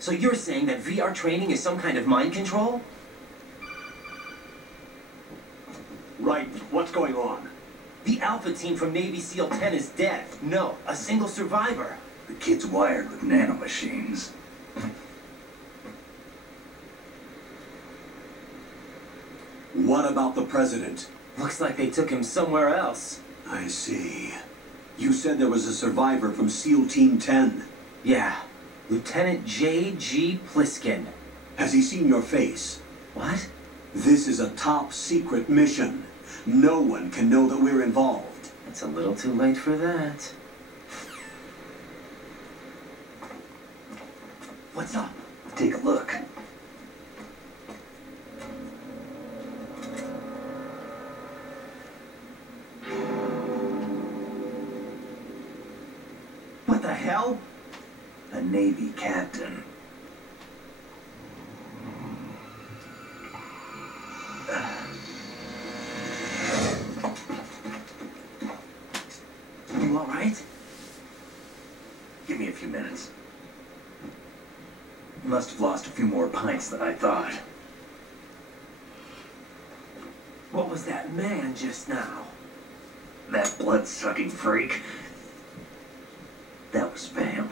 So you're saying that VR training is some kind of mind control? Right. What's going on? The Alpha team from Navy SEAL 10 is dead. No, a single survivor. The kid's wired with nanomachines. What about the president? Looks like they took him somewhere else. I see. You said there was a survivor from SEAL Team 10. Yeah, Lieutenant J.G. Pliskin. Has he seen your face? What? This is a top secret mission. No one can know that we're involved. It's a little too late for that. What's up? Take a look. What the hell? A Navy captain. You all right? Give me a few minutes. You must have lost a few more pints than I thought. What was that man just now? That blood-sucking freak. That was Vamp.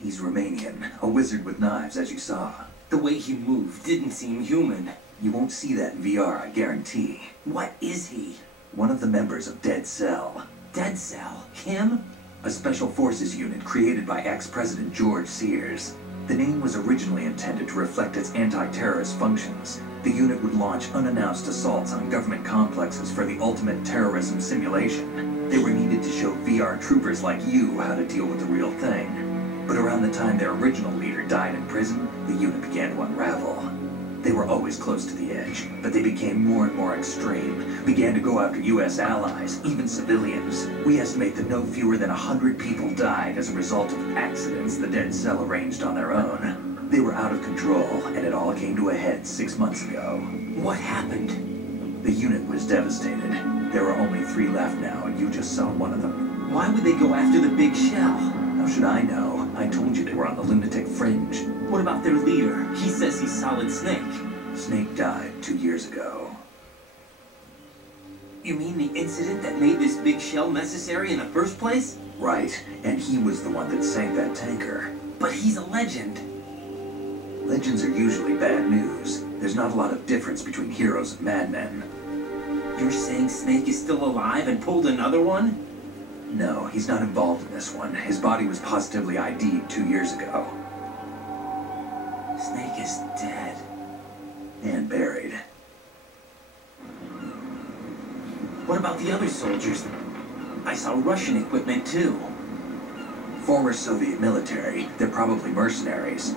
He's Romanian, a wizard with knives, as you saw. The way he moved didn't seem human. You won't see that in VR, I guarantee. What is he? One of the members of Dead Cell. Dead Cell? Him? A special forces unit created by ex-President George Sears. The name was originally intended to reflect its anti-terrorist functions. The unit would launch unannounced assaults on government complexes for the ultimate terrorism simulation. They were needed to show VR troopers like you how to deal with the real thing. But around the time their original leader died in prison, the unit began to unravel. They were always close to the edge, but they became more and more extreme, began to go after U.S. allies, even civilians. We estimate that no fewer than 100 people died as a result of accidents the Dead Cell arranged on their own. They were out of control, and it all came to a head 6 months ago. What happened? The unit was devastated. There are only 3 left now, and you just saw one of them. Why would they go after the big shell? How should I know? I told you they were on the lunatic fringe. What about their leader? He says he's Solid Snake. Snake died 2 years ago. You mean the incident that made this big shell necessary in the first place? Right, and he was the one that sank that tanker. But he's a legend. Legends are usually bad news. There's not a lot of difference between heroes and madmen. You're saying Snake is still alive and pulled another one? No, he's not involved in this one. His body was positively ID'd 2 years ago. Snake is dead. And buried. What about the other soldiers? I saw Russian equipment too. Former Soviet military. They're probably mercenaries.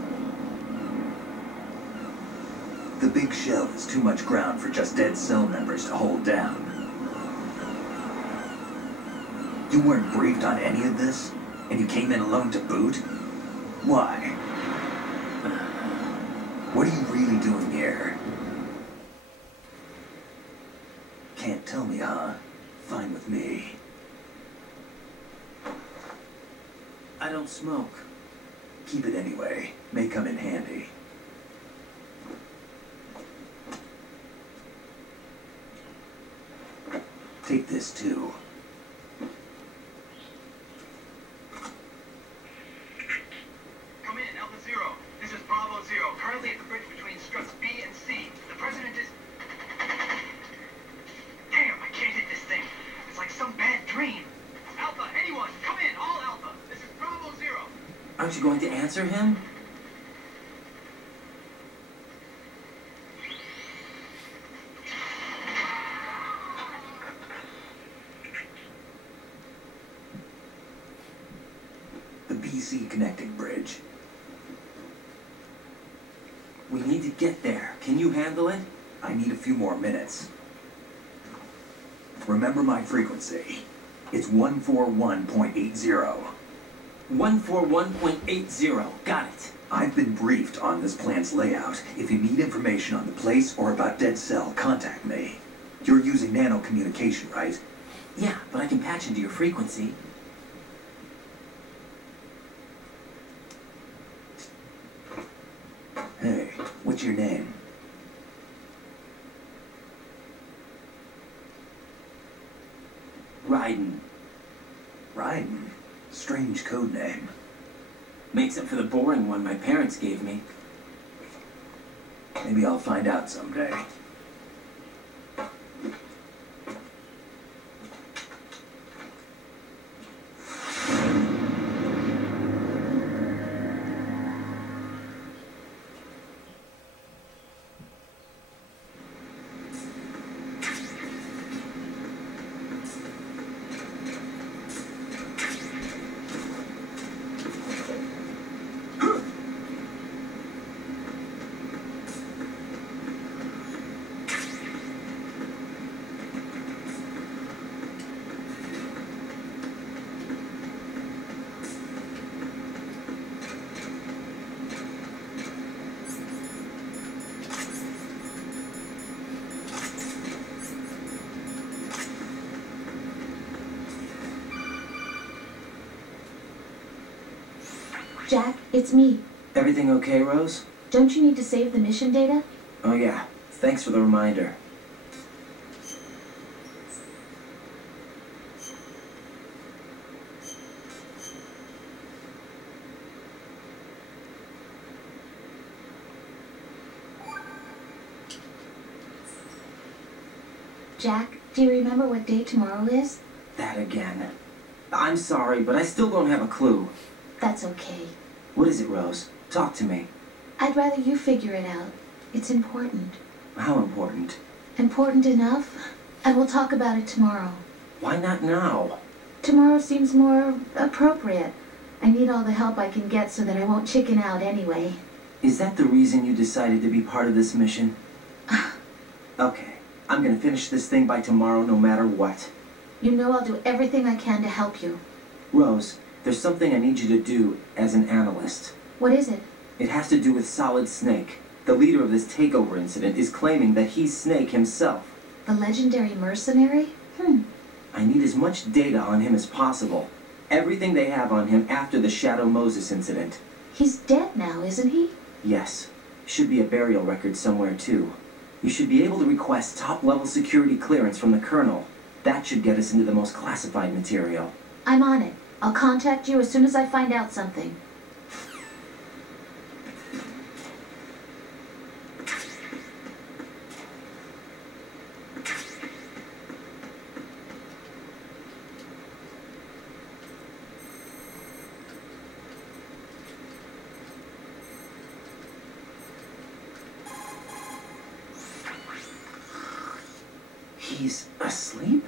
The big shell is too much ground for just Dead Cell members to hold down. You weren't briefed on any of this? And you came in alone to boot? Why? What are you really doing here? Can't tell me, huh? Fine with me. I don't smoke. Keep it anyway. May come in handy. Take this too. Come in, Alpha Zero. This is Bravo Zero, currently at the bridge between struts B and C. The president is... Damn, I can't hit this thing. It's like some bad dream. Alpha, anyone, come in, all Alpha. This is Bravo Zero. Aren't you going to answer him? The BC connecting bridge. We need to get there. Can you handle it? I need a few more minutes. Remember my frequency. It's 141.80. 141.80. Got it. I've been briefed on this plant's layout. If you need information on the place or about Dead Cell, contact me. You're using nano communication, right? Yeah, but I can patch into your frequency. What's your name? Raiden. Raiden. Strange code name. Makes up for the boring one my parents gave me. Maybe I'll find out someday. Jack, it's me. Everything okay, Rose? Don't you need to save the mission data? Oh yeah, thanks for the reminder. Jack, do you remember what day tomorrow is? That again. I'm sorry, but I still don't have a clue. That's okay. What is it, Rose? Talk to me. I'd rather you figure it out. It's important. How important? Important enough? And we'll talk about it tomorrow. Why not now? Tomorrow seems more appropriate. I need all the help I can get so that I won't chicken out anyway. Is that the reason you decided to be part of this mission? Okay, I'm gonna finish this thing by tomorrow no matter what. You know I'll do everything I can to help you. Rose, there's something I need you to do as an analyst. What is it? It has to do with Solid Snake. The leader of this takeover incident is claiming that he's Snake himself. The legendary mercenary? I need as much data on him as possible. Everything they have on him after the Shadow Moses incident. He's dead now, isn't he? Yes. Should be a burial record somewhere, too. You should be able to request top-level security clearance from the Colonel. That should get us into the most classified material. I'm on it. I'll contact you as soon as I find out something. He's asleep?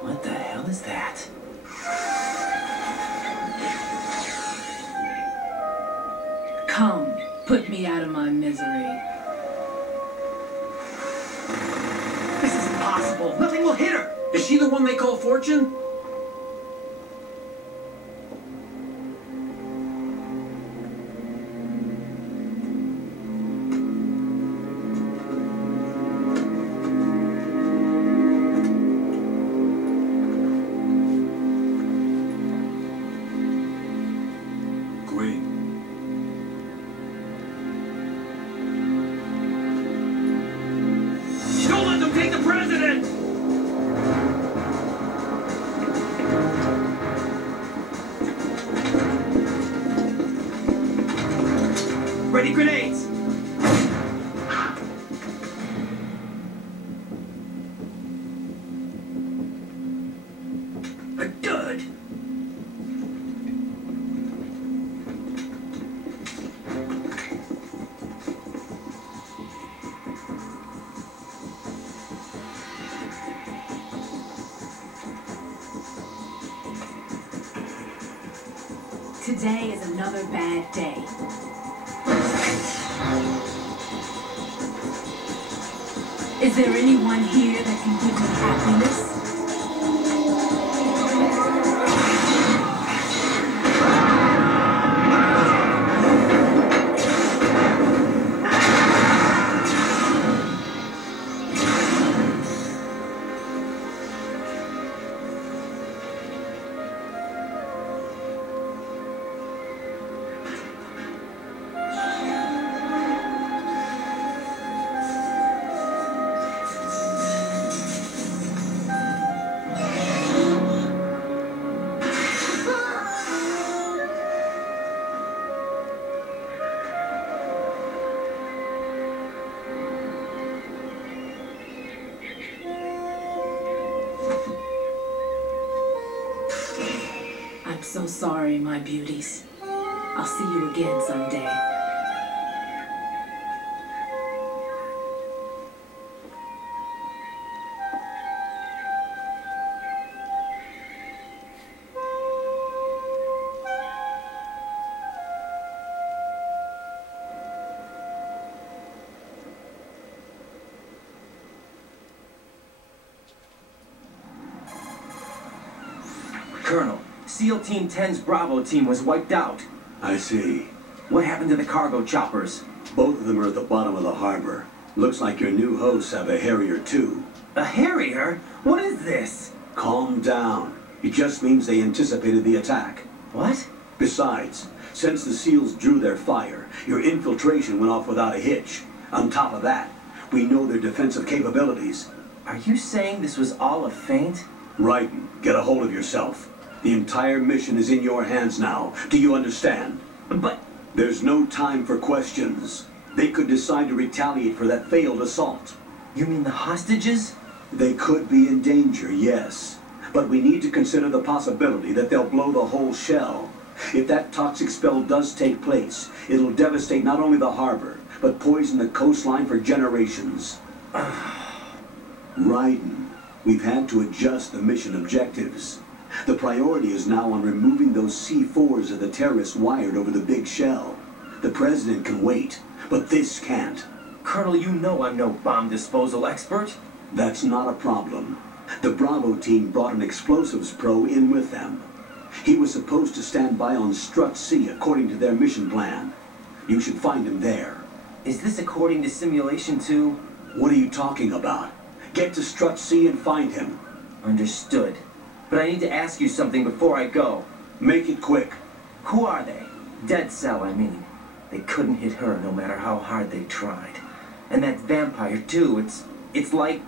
What the hell is that? Come, put me out of my misery. This is impossible. Nothing will hit her. Is she the one they call Fortune? Don't let them take the president! Ready grenades! Today is another bad day. Is there anyone here that can give me happiness? I'm so sorry, my beauties. I'll see you again someday. Colonel, SEAL Team 10's Bravo team was wiped out. I see. What happened to the cargo choppers? Both of them are at the bottom of the harbor. Looks like your new hosts have a Harrier too. A Harrier? What is this? Calm down. It just means they anticipated the attack. What? Besides, since the SEALs drew their fire, your infiltration went off without a hitch. On top of that, we know their defensive capabilities. Are you saying this was all a feint? Raiden, get a hold of yourself. The entire mission is in your hands now. Do you understand? But... There's no time for questions. They could decide to retaliate for that failed assault. You mean the hostages? They could be in danger, yes. But we need to consider the possibility that they'll blow the whole shell. If that toxic spell does take place, it'll devastate not only the harbor, but poison the coastline for generations. Raiden, we've had to adjust the mission objectives. The priority is now on removing those C4s that the terrorists wired over the big shell. The president can wait, but this can't. Colonel, you know I'm no bomb disposal expert. That's not a problem. The Bravo team brought an explosives pro in with them. He was supposed to stand by on Strut C according to their mission plan. You should find him there. Is this according to Simulation 2? What are you talking about? Get to Strut C and find him. Understood. But I need to ask you something before I go. Make it quick. Who are they? Dead Cell, I mean. They couldn't hit her no matter how hard they tried. And that vampire, too. It's like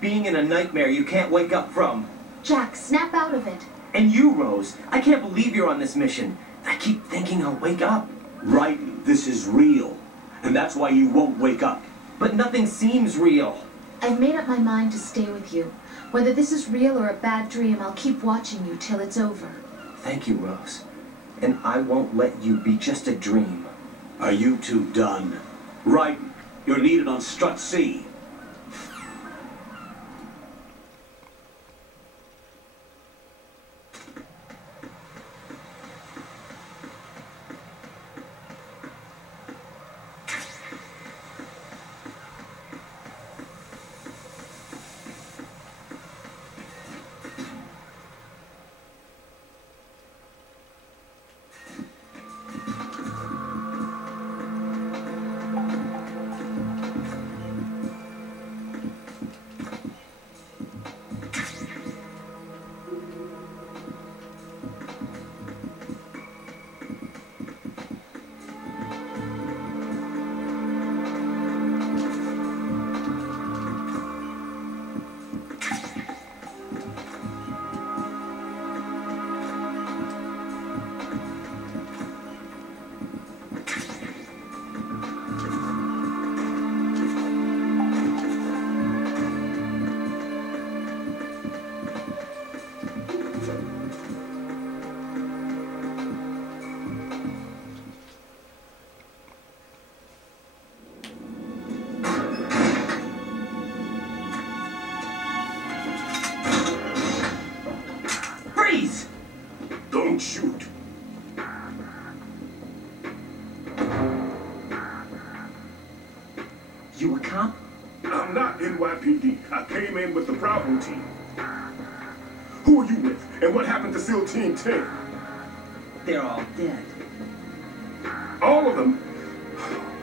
being in a nightmare you can't wake up from. Jack, snap out of it. And you, Rose. I can't believe you're on this mission. I keep thinking I'll wake up. Raiden, this is real. And that's why you won't wake up. But nothing seems real. I've made up my mind to stay with you. Whether this is real or a bad dream, I'll keep watching you till it's over. Thank you, Rose. And I won't let you be just a dream. Are you two done? Raiden, you're needed on Strut C. Freeze! Don't shoot. NYPD. I came in with the Bravo team. Who are you with? And what happened to SEAL Team 10? They're all dead. All of them?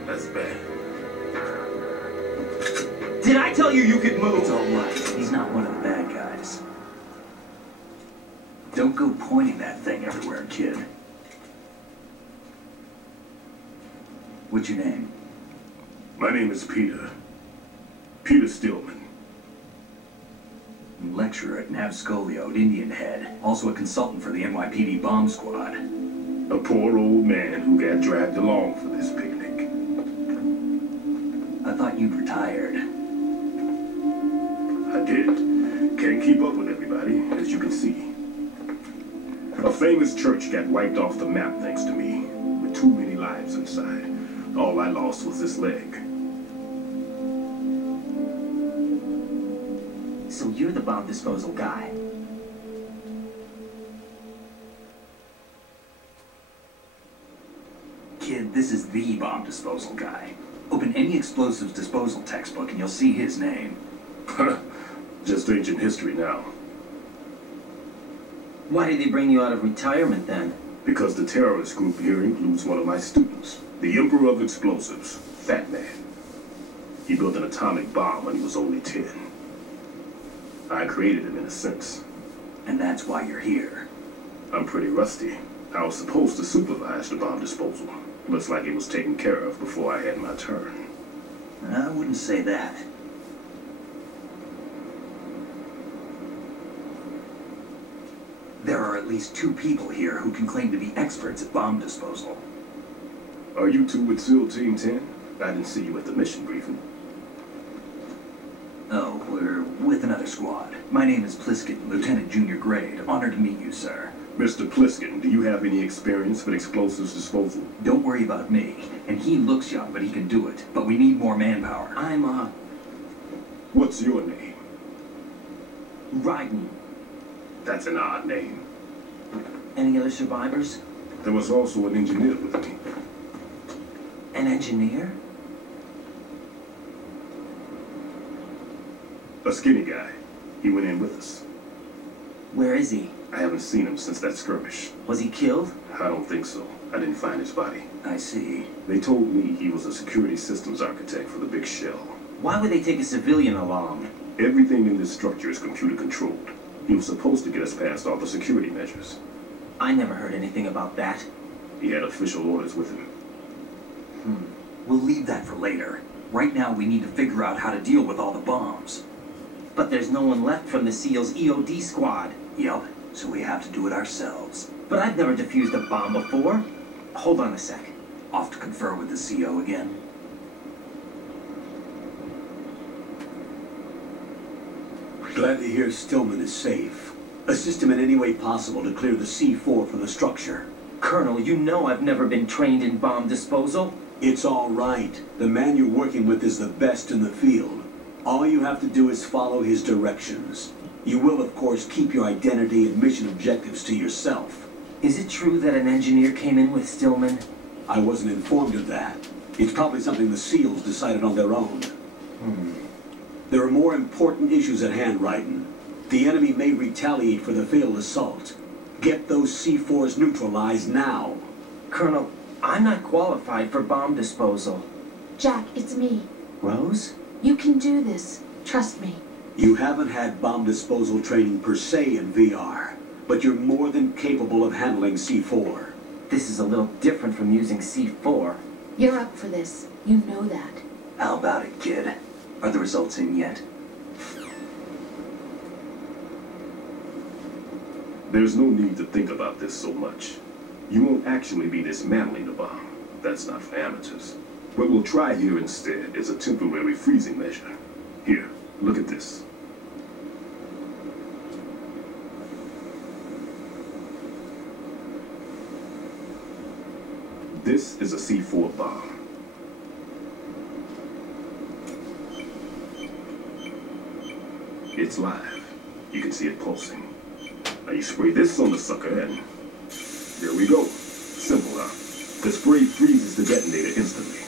That's bad. Did I tell you you could move? It's all right. He's not one of the bad guys. Don't go pointing that thing everywhere, kid. What's your name? My name is Peter. Peter Stillman. Lecturer at Navscolio at Indian Head. Also a consultant for the NYPD bomb squad. A poor old man who got dragged along for this picnic. I thought you'd retired. I did. Can't keep up with everybody, as you can see. A famous church got wiped off the map thanks to me, with too many lives inside. All I lost was this leg. So you're the bomb disposal guy. Kid, this is the bomb disposal guy. Open any explosives disposal textbook and you'll see his name. Just ancient history now. Why did they bring you out of retirement then? Because the terrorist group here includes one of my students, the Emperor of Explosives, Fat Man. He built an atomic bomb when he was only 10. I created him in a sense. And that's why you're here. I'm pretty rusty. I was supposed to supervise the bomb disposal. Looks like it was taken care of before I had my turn. I wouldn't say that. There are at least 2 people here who can claim to be experts at bomb disposal. Are you two with SEAL Team 10? I didn't see you at the mission briefing. Oh, we're with another squad. My name is Pliskin, Lieutenant Junior Grade. Honored to meet you, sir. Mr. Pliskin, do you have any experience with explosives disposal? Don't worry about me. And he looks young, but he can do it. But we need more manpower. What's your name? Raiden. That's an odd name. Any other survivors? There was also an engineer with me. An engineer? A skinny guy. He went in with us. Where is he? I haven't seen him since that skirmish. Was he killed? I don't think so. I didn't find his body. I see. They told me he was a security systems architect for the big shell. Why would they take a civilian along? Everything in this structure is computer controlled. He was supposed to get us past all the security measures. I never heard anything about that. He had official orders with him. We'll leave that for later. Right now, we need to figure out how to deal with all the bombs. But there's no one left from the SEAL's EOD squad. Yup, so we have to do it ourselves. But I've never defused a bomb before. Hold on a sec. Off to confer with the CO again? Glad to hear Stillman is safe. Assist him in any way possible to clear the C4 from the structure. Colonel, you know I've never been trained in bomb disposal. It's all right. The man you're working with is the best in the field. All you have to do is follow his directions. You will, of course, keep your identity and mission objectives to yourself. Is it true that an engineer came in with Stillman? I wasn't informed of that. It's probably something the SEALs decided on their own. There are more important issues at hand, Raiden. The enemy may retaliate for the failed assault. Get those C4s neutralized now. Colonel, I'm not qualified for bomb disposal. Jack, it's me. Rose? You can do this. Trust me. You haven't had bomb disposal training per se in VR, but you're more than capable of handling C4. This is a little different from using C4. You're up for this. You know that. How about it, kid? Are the results in yet? There's no need to think about this so much. You won't actually be dismantling the bomb. That's not for amateurs. What we'll try here instead is a temporary freezing measure. Here, look at this. This is a C4 bomb. It's live. You can see it pulsing. Now you spray this on the sucker and there we go. Simple, huh? The spray freezes the detonator instantly.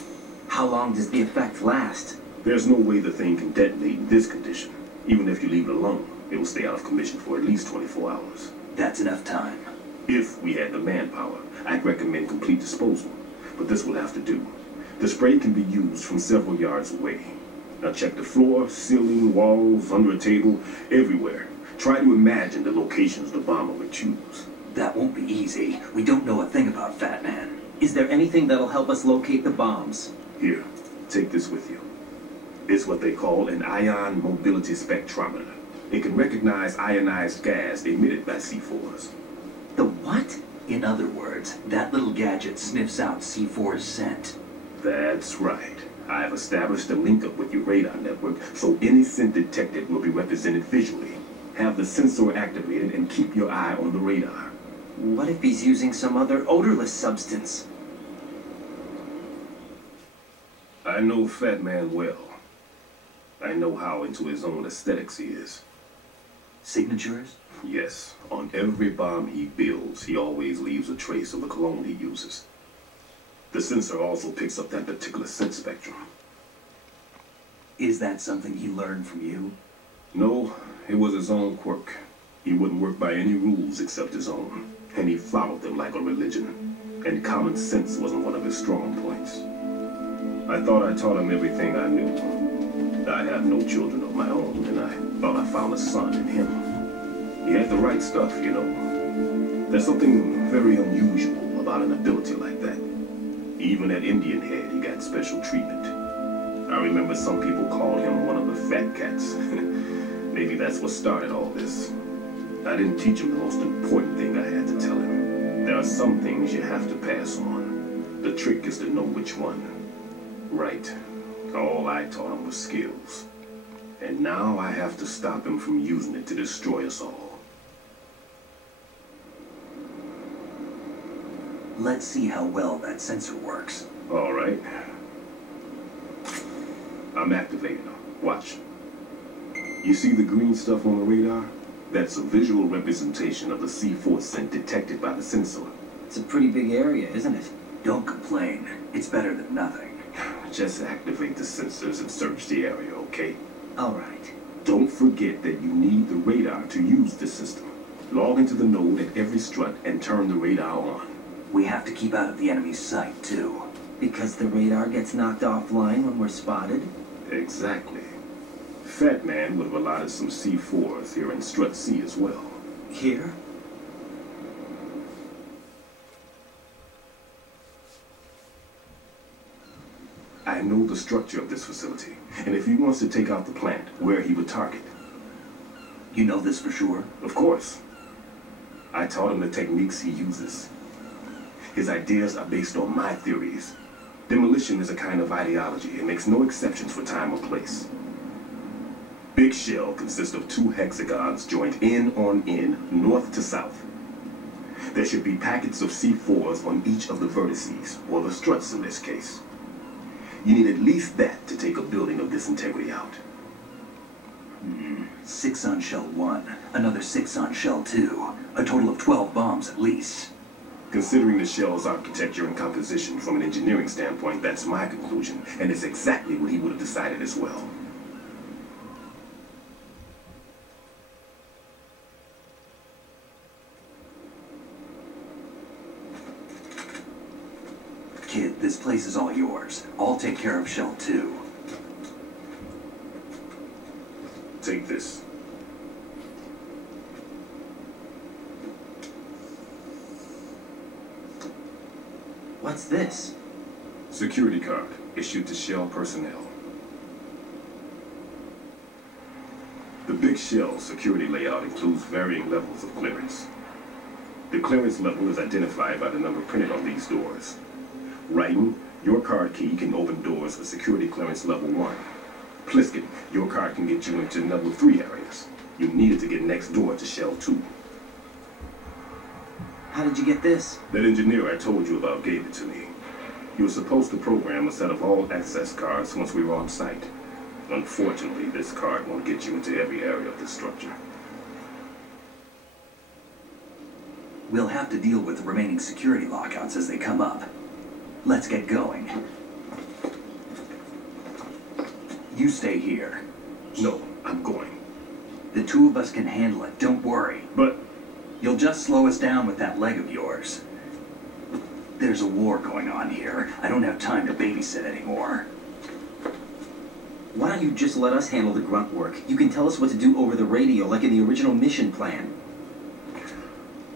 How long does the effect last? There's no way the thing can detonate in this condition. Even if you leave it alone, it will stay out of commission for at least 24 hours. That's enough time. If we had the manpower, I'd recommend complete disposal. But this will have to do. The spray can be used from several yards away. Now check the floor, ceiling, walls, under a table, everywhere. Try to imagine the locations the bomber would choose. That won't be easy. We don't know a thing about Fat Man. Is there anything that'll help us locate the bombs? Here, take this with you. It's what they call an ion mobility spectrometer. It can recognize ionized gas emitted by C4s. The what? In other words, that little gadget sniffs out C4's scent. That's right. I've established a link up with your radar network, so any scent detected will be represented visually. Have the sensor activated and keep your eye on the radar. What if he's using some other odorless substance? I know Fat Man well. I know how into his own aesthetics he is. Signatures? Yes, on every bomb he builds, he always leaves a trace of the cologne he uses. The sensor also picks up that particular scent spectrum. Is that something he learned from you? No, it was his own quirk. He wouldn't work by any rules except his own, and he followed them like a religion. And common sense wasn't one of his strong points. I thought I taught him everything I knew. I have no children of my own, and I thought I found a son in him. He had the right stuff, you know. There's something very unusual about an ability like that. Even at Indian Head, he got special treatment. I remember some people called him one of the fat cats. Maybe that's what started all this. I didn't teach him the most important thing I had to tell him. There are some things you have to pass on. The trick is to know which one. Right. All I taught him was skills. And now I have to stop him from using it to destroy us all. Let's see how well that sensor works. All right. I'm activating them. Watch. You see the green stuff on the radar? That's a visual representation of the C4 scent detected by the sensor. It's a pretty big area, isn't it? Don't complain. It's better than nothing. Just activate the sensors and search the area, okay? All right. Don't forget that you need the radar to use the system. Log into the node at every strut and turn the radar on. We have to keep out of the enemy's sight, too. Because the radar gets knocked offline when we're spotted? Exactly. Fat Man would have allotted some C4s here in Strut C as well. Here? I know the structure of this facility, and if he wants to take out the plant, where he would target. You know this for sure? Of course. I taught him the techniques he uses. His ideas are based on my theories. Demolition is a kind of ideology. It makes no exceptions for time or place. Big Shell consists of 2 hexagons joined end on end, north to south. There should be packets of C4s on each of the vertices, or the struts in this case. You need at least that to take a building of this integrity out. 6 on shell 1, another 6 on shell 2. A total of 12 bombs at least. Considering the shell's architecture and composition from an engineering standpoint, that's my conclusion, and it's exactly what he would have decided as well. Kid, this place is all yours. I'll take care of shell 2. Take this. What's this? Security card issued to Shell personnel. The Big Shell security layout includes varying levels of clearance. The clearance level is identified by the number printed on these doors. Raiden, your card key can open doors for security clearance level 1. Pliskin, your card can get you into level 3 areas. You needed to get next door to Shell 2. How did you get this? That engineer I told you about gave it to me. He was supposed to program a set of all access cards once we were on site. Unfortunately, this card won't get you into every area of the structure. We'll have to deal with the remaining security lockouts as they come up. Let's get going. You stay here. No, I'm going. The two of us can handle it, don't worry. But You'll just slow us down with that leg of yours. There's a war going on here. I don't have time to babysit anymore. Why don't you just let us handle the grunt work? You can tell us what to do over the radio, like in the original mission plan.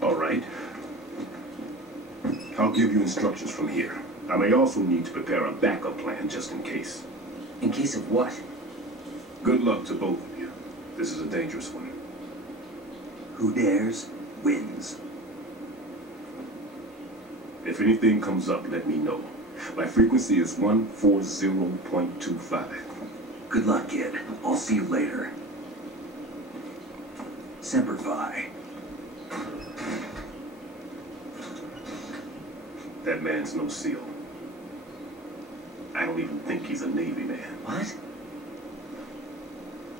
all right. I'll give you instructions from here. I may also need to prepare a backup plan just in case. In case of what? Good luck to both of you. This is a dangerous one. Who dares, wins. If anything comes up, let me know. My frequency is 140.25. Good luck, kid. I'll see you later. Semper Fi. That man's no SEAL. I don't even think he's a Navy man. What?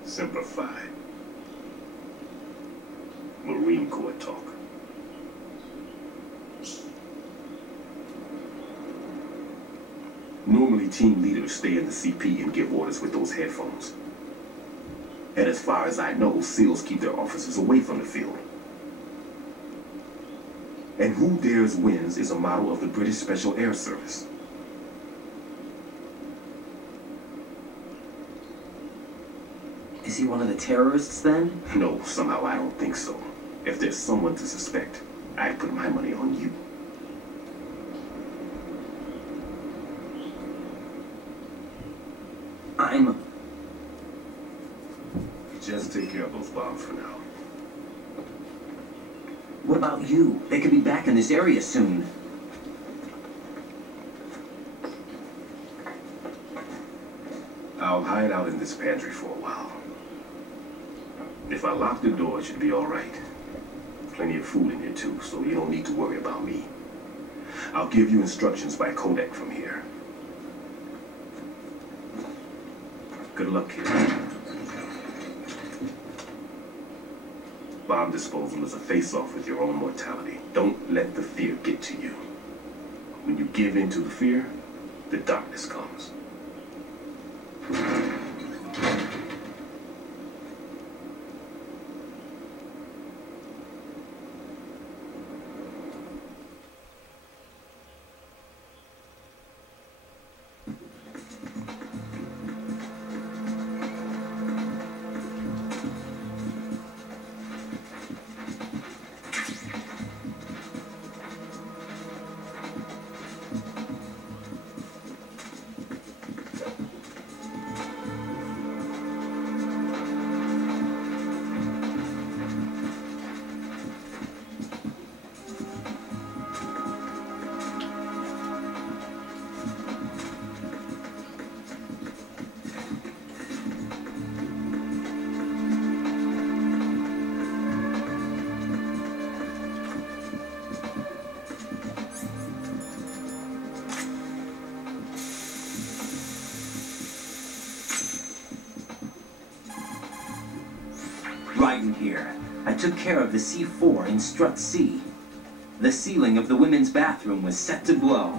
Semper Fi. Marine Corps talk. Normally, team leaders stay in the CP and give orders with those headphones. And as far as I know, SEALs keep their officers away from the field. And Who Dares Wins is a model of the British Special Air Service. Is he one of the terrorists then? No, somehow I don't think so. If there's someone to suspect, I'd put my money on you. Just take care of those bombs for now. What about you? They could be back in this area soon. I'll hide out in this pantry for a while. If I lock the door, it should be all right. Plenty of food in here too, so you don't need to worry about me. I'll give you instructions by codec from here. Good luck, kid. Bomb disposal is a face-off with your own mortality. Don't let the fear get to you. When you give in to the fear, the darkness comes. Raiden here. I took care of the C4 in Strut C. The ceiling of the women's bathroom was set to blow.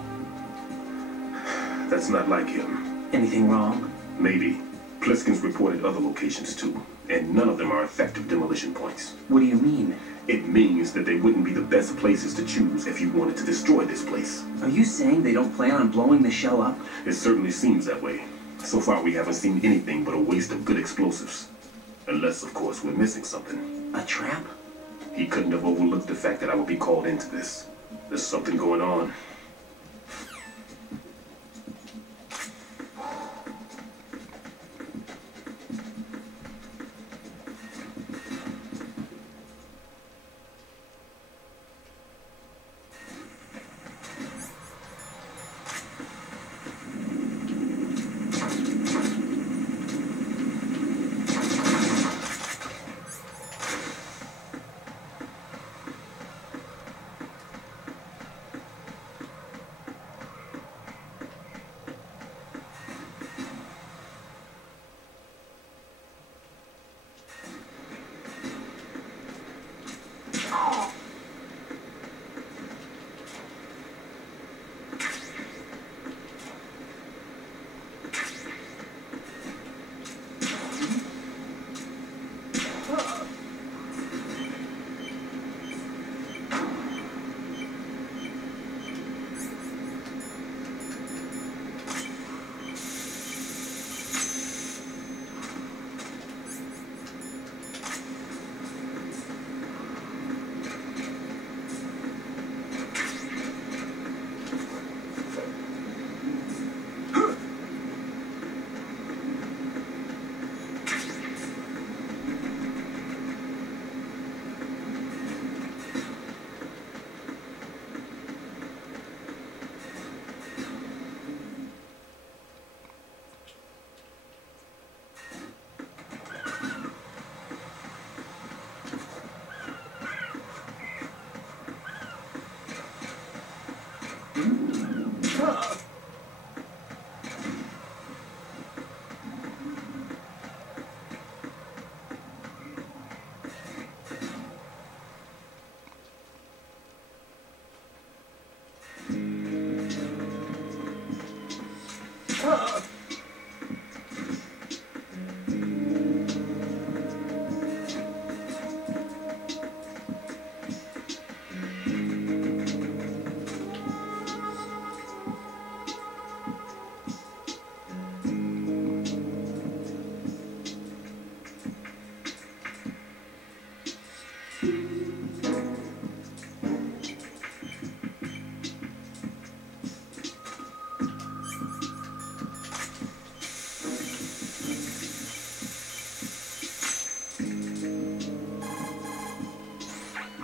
That's not like him. Anything wrong? Maybe. Pliskin's reported other locations too, and none of them are effective demolition points. What do you mean? It means that they wouldn't be the best places to choose if you wanted to destroy this place. Are you saying they don't plan on blowing the shell up? It certainly seems that way. So far we haven't seen anything but a waste of good explosives. Unless, of course, we're missing something. A trap? He couldn't have overlooked the fact that I would be called into this. There's something going on.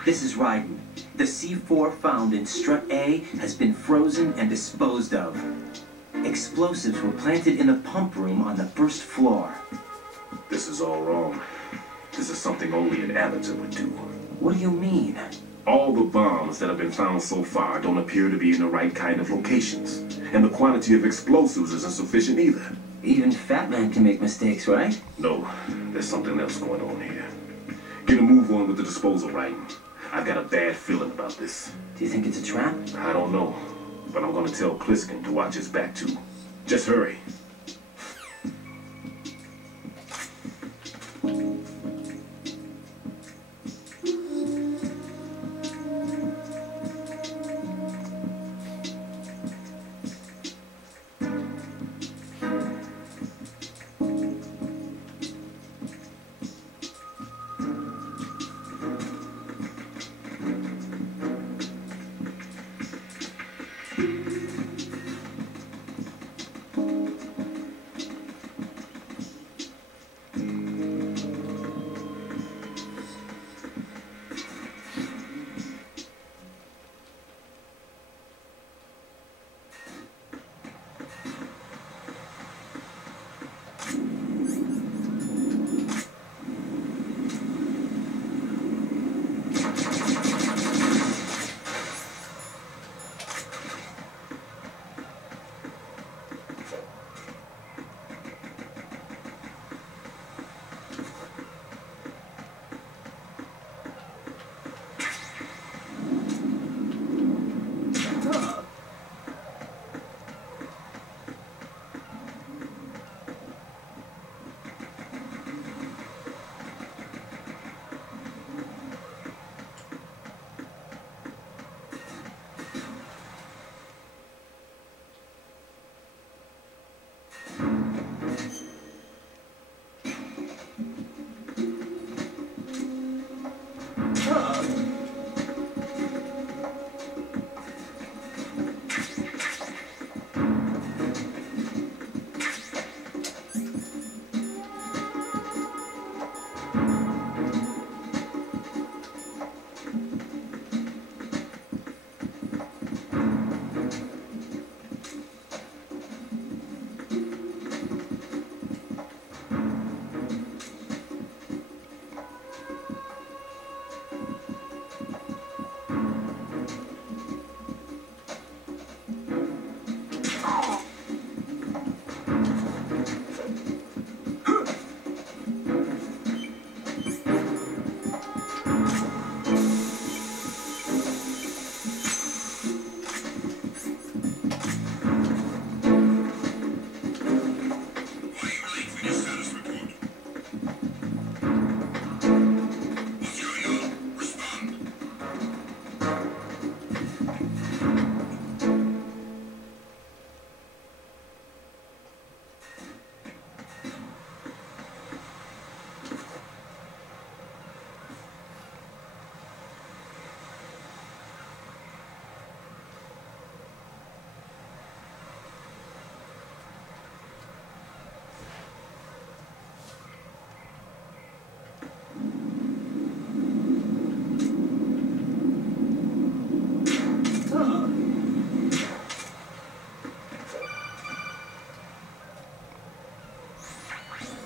This is Raiden. The C4 found in Strut A has been frozen and disposed of. Explosives were planted in the pump room on the first floor. This is all wrong. This is something only an amateur would do. What do you mean? All the bombs that have been found so far don't appear to be in the right kind of locations. And the quantity of explosives isn't sufficient either. Even Fat Man can make mistakes, right? No, there's something else going on here. Get a move on with the disposal, Raiden. I've got a bad feeling about this. Do you think it's a trap? I don't know, but I'm gonna tell Pliskin to watch his back too. Just hurry.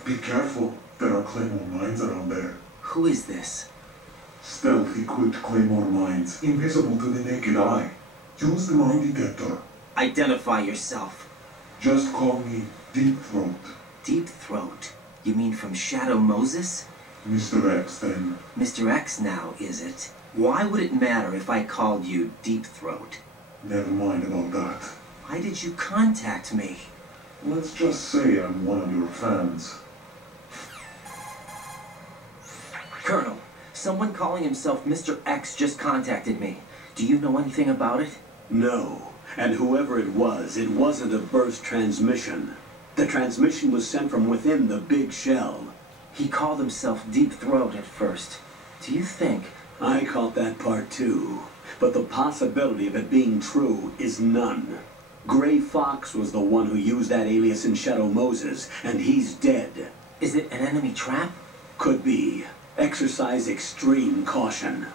Be careful, there are Claymore mines around there. Who is this? Stealth-equipped Claymore mines, invisible to the naked eye. Use the mine detector. Identify yourself. Just call me Deep Throat. Deep Throat? You mean from Shadow Moses? Mr. X, then. Mr. X now, is it? Why would it matter if I called you Deep Throat? Never mind about that. Why did you contact me? Let's just say I'm one of your fans. Colonel, someone calling himself Mr. X just contacted me. Do you know anything about it? No. And whoever it wasn't a burst transmission. The transmission was sent from within the big shell. He called himself Deep Throat at first. Do you think... I caught that part too. But the possibility of it being true is none. Gray Fox was the one who used that alias in Shadow Moses, and he's dead. Is it an enemy trap? Could be. Exercise extreme caution.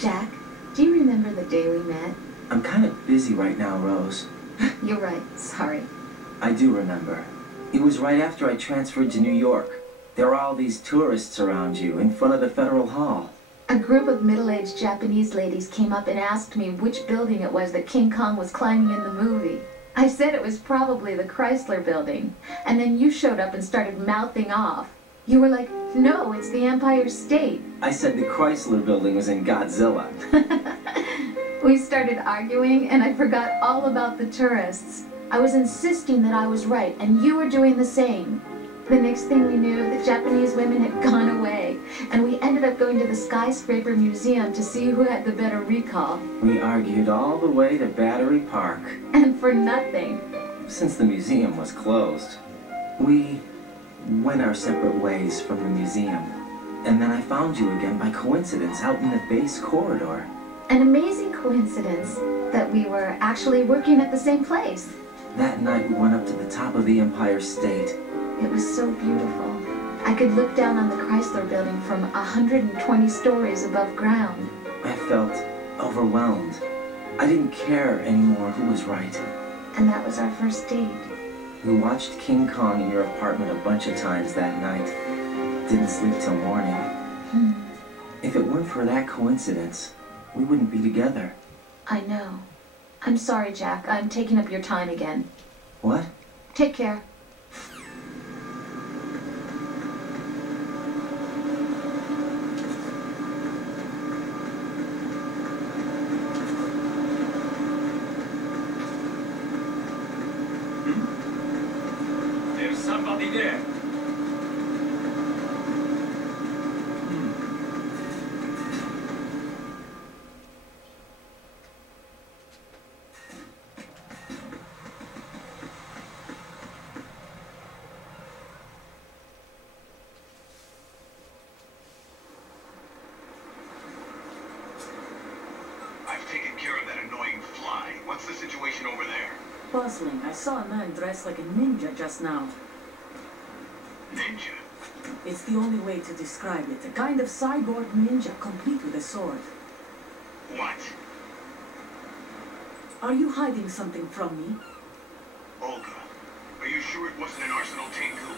Jack, do you remember the day we met? I'm kind of busy right now, Rose. You're right, sorry. I do remember. It was right after I transferred to New York. There were all these tourists around you, in front of the Federal Hall. A group of middle-aged Japanese ladies came up and asked me which building it was that King Kong was climbing in the movie. I said it was probably the Chrysler Building, and then you showed up and started mouthing off. You were like, no, it's the Empire State. I said the Chrysler Building was in Godzilla. We started arguing, and I forgot all about the tourists. I was insisting that I was right, and you were doing the same. The next thing we knew, the Japanese women had gone away, and we ended up going to the Skyscraper Museum to see who had the better recall. We argued all the way to Battery Park. And for nothing. Since the museum was closed, we went our separate ways from the museum. And then I found you again by coincidence out in the base corridor. An amazing coincidence that we were actually working at the same place. That night we went up to the top of the Empire State. It was so beautiful. I could look down on the Chrysler Building from 120 stories above ground. I felt overwhelmed. I didn't care anymore who was right. And that was our first date. We watched King Kong in your apartment a bunch of times that night. Didn't sleep till morning. If it weren't for that coincidence, we wouldn't be together. I know. I'm sorry, Jack. I'm taking up your time again. What? Take care. There's somebody there. I've taken care of that annoying fly. What's the situation over there? Puzzling. I saw a man dressed like a ninja just now. Ninja? It's the only way to describe it. A kind of cyborg ninja, complete with a sword. What? Are you hiding something from me? Olga, are you sure it wasn't an Arsenal Tengu?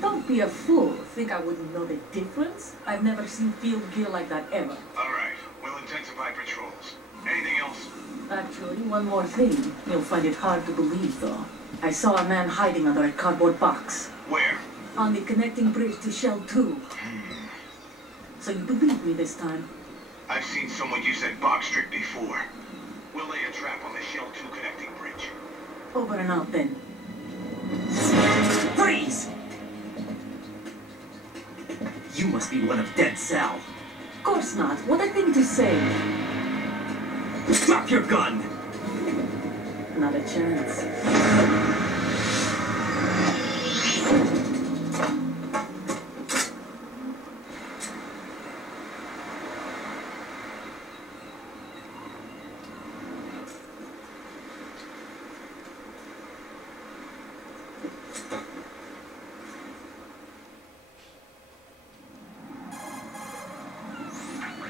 Don't be a fool. Think I wouldn't know the difference? I've never seen field gear like that ever. All right, we'll intensify patrols. Anything else? Actually, one more thing. You'll find it hard to believe, though. I saw a man hiding under a cardboard box. Where? On the connecting bridge to Shell 2. So you believe me this time? I've seen someone use that box trick before. We'll lay a trap on the Shell 2 connecting bridge. Over and out then. Freeze! You must be one of Dead Cell. Of course not. What a thing to say. Drop your gun! Not a chance.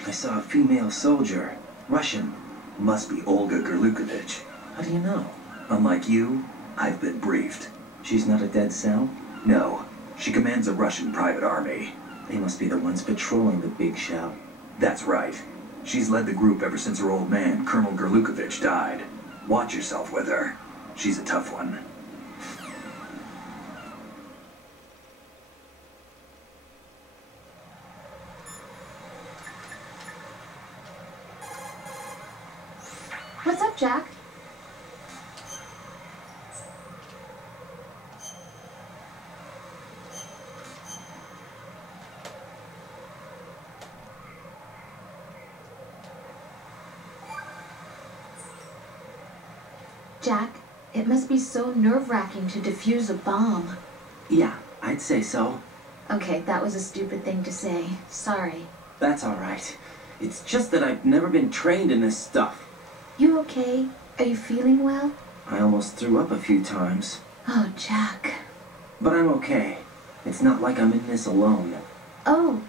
I saw a female soldier. Russian. Must be Olga Gurlukovich. How do you know? Unlike you, I've been briefed. She's not a dead cell? No, she commands a Russian private army. They must be the ones patrolling the big shell. That's right. She's led the group ever since her old man, Colonel Gurlukovich, died. Watch yourself with her. She's a tough one. What's up, Jack? Jack, it must be so nerve-wracking to defuse a bomb. Yeah, I'd say so. Okay, that was a stupid thing to say. Sorry. That's all right. It's just that I've never been trained in this stuff. You okay? Are you feeling well? I almost threw up a few times. Oh, Jack. But I'm okay. It's not like I'm in this alone. Oh,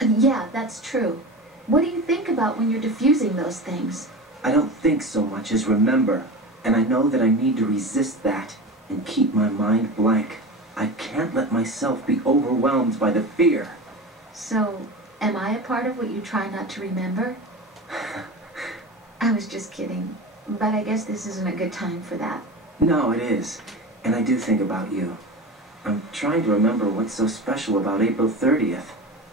yeah, that's true. What do you think about when you're defusing those things? I don't think so much as remember. And I know that I need to resist that and keep my mind blank. I can't let myself be overwhelmed by the fear. So, am I a part of what you try not to remember? I was just kidding. But I guess this isn't a good time for that. No, it is. And I do think about you. I'm trying to remember what's so special about April 30th.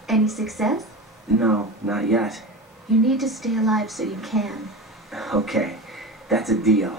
Any success? No, not yet. You need to stay alive so you can. Okay, that's a deal.